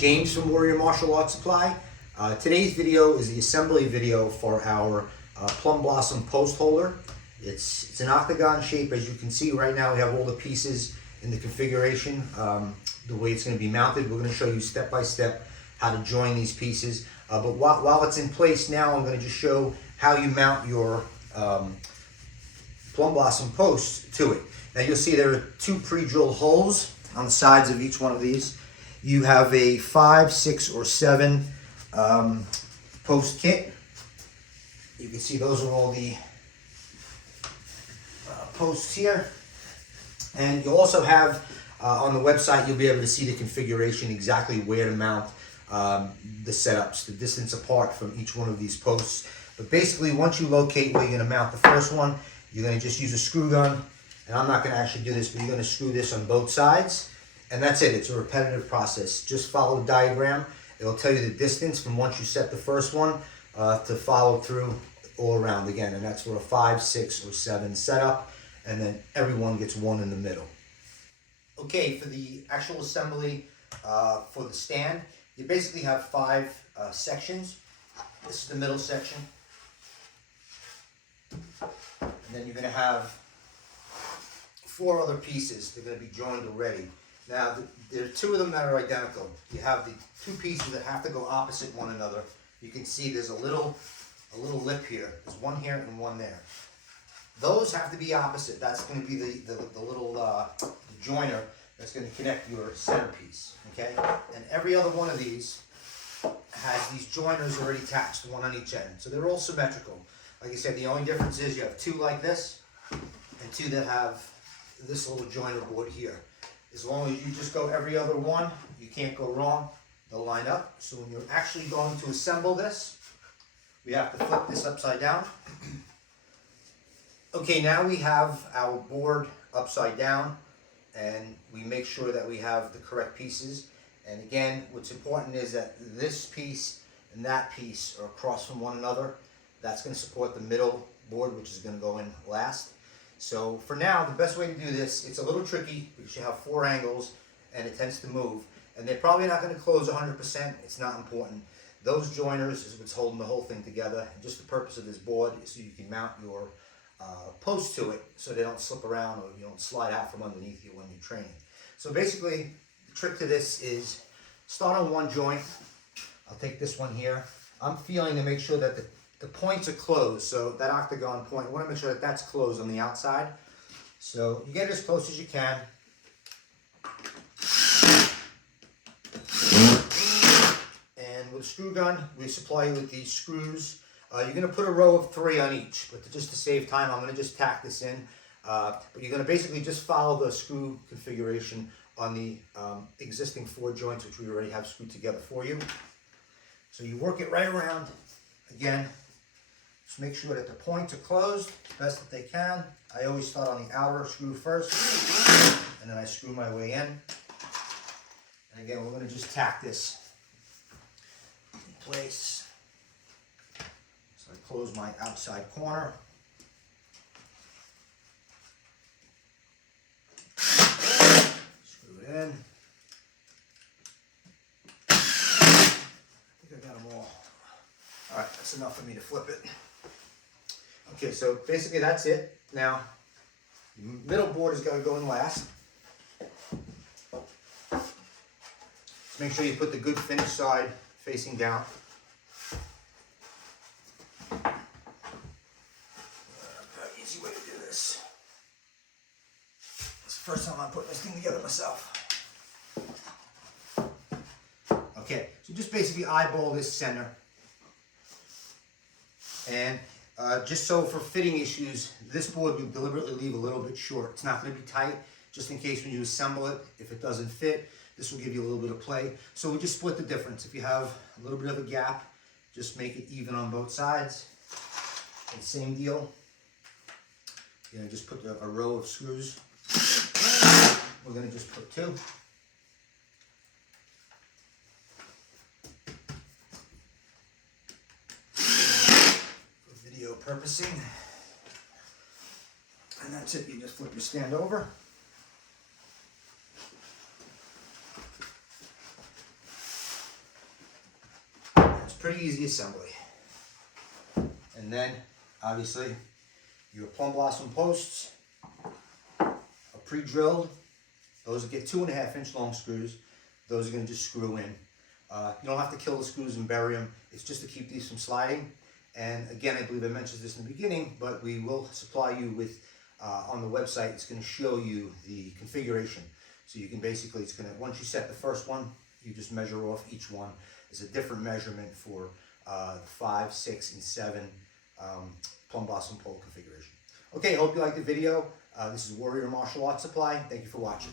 James from Warrior Martial Arts Supply. Today's video is the assembly video for our Plum Blossom post holder. It's an octagon shape. As you can see right now, we have all the pieces in the configuration, the way it's going to be mounted. We're going to show you step by step how to join these pieces. But while it's in place now, I'm going to just show how you mount your Plum Blossom post to it. Now you'll see there are two pre-drilled holes on the sides of each one of these. You have a 5, 6, or 7 post kit. You can see those are all the posts here. And you'll also have on the website, you'll be able to see the configuration, exactly where to mount the setups, the distance apart from each one of these posts. But basically, once you locate where you're going to mount the first one, you're going to just use a screw gun. And I'm not going to actually do this, but you're going to screw this on both sides. And that's it. It's a repetitive process. Just follow the diagram. It'll tell you the distance from once you set the first one to follow through all around again. And that's for a 5, 6, or 7 setup. And then everyone gets one in the middle. Okay, for the actual assembly for the stand, you basically have 5 sections. This is the middle section. And then you're going to have 4 other pieces. They're going to be joined already. Now, there are 2 of them that are identical. You have the 2 pieces that have to go opposite one another. You can see there's a little lip here. There's one here and one there. Those have to be opposite. That's going to be the little joiner that's going to connect your centerpiece. Okay? And every other one of these has these joiners already attached, one on each end. So they're all symmetrical. Like I said, the only difference is you have 2 like this and 2 that have this little joiner board here. As long as you just go every other one, you can't go wrong. They'll line up. So when you're actually going to assemble this, we have to flip this upside down. Okay, now we have our board upside down, and we make sure that we have the correct pieces. And again, what's important is that this piece and that piece are across from one another. That's going to support the middle board, which is going to go in last. So for now, the best way to do this, it's a little tricky because you have 4 angles and it tends to move. And they're probably not going to close 100%. It's not important. Those joiners is what's holding the whole thing together. And just the purpose of this board is so you can mount your post to it so they don't slip around or you don't slide out from underneath you when you're training. So basically, the trick to this is start on one joint. I'll take this one here. I'm feeling to make sure that the points are closed, so that octagon point, I want to make sure that that's closed on the outside. So you get it as close as you can. And with a screw gun, we supply you with these screws. You're going to put a row of 3 on each, but just to save time, I'm going to just tack this in. But you're going to basically just follow the screw configuration on the existing 4 joints, which we already have screwed together for you. So you work it right around. Again, just make sure that the points are closed as best that they can. I always start on the outer screw first, and then I screw my way in. And again, we're going to just tack this in place. So I close my outside corner. Screw it in. I think I got them all. All right, that's enough for me to flip it. Okay, so basically that's it. Now, the middle board is going to go in last. Just make sure you put the good finished side facing down. Very easy way to do this. It's the first time I'm putting this thing together myself. Okay, so just basically eyeball this center. And just so for fitting issues, this board we deliberately leave a little bit short. It's not going to be tight, just in case when you assemble it, if it doesn't fit, this will give you a little bit of play. So we just split the difference. If you have a little bit of a gap, just make it even on both sides. And same deal. You're going to just put a row of screws. We're going to just put 2. Purposing, and that's it. You just flip your stand over. pretty easy assembly. And then, obviously, your plum blossom posts are pre-drilled. Those get 2.5-inch long screws. Those are going to just screw in. You don't have to kill the screws and bury them. It's just to keep these from sliding. And again, I believe I mentioned this in the beginning, but we will supply you with, on the website, it's going to show you the configuration. So you can basically, it's going to, once you set the first one, you just measure off each one. It's a different measurement for 5, 6, and 7 plum blossom pole configuration. Okay, hope you liked the video. This is Warrior Martial Arts Supply. Thank you for watching.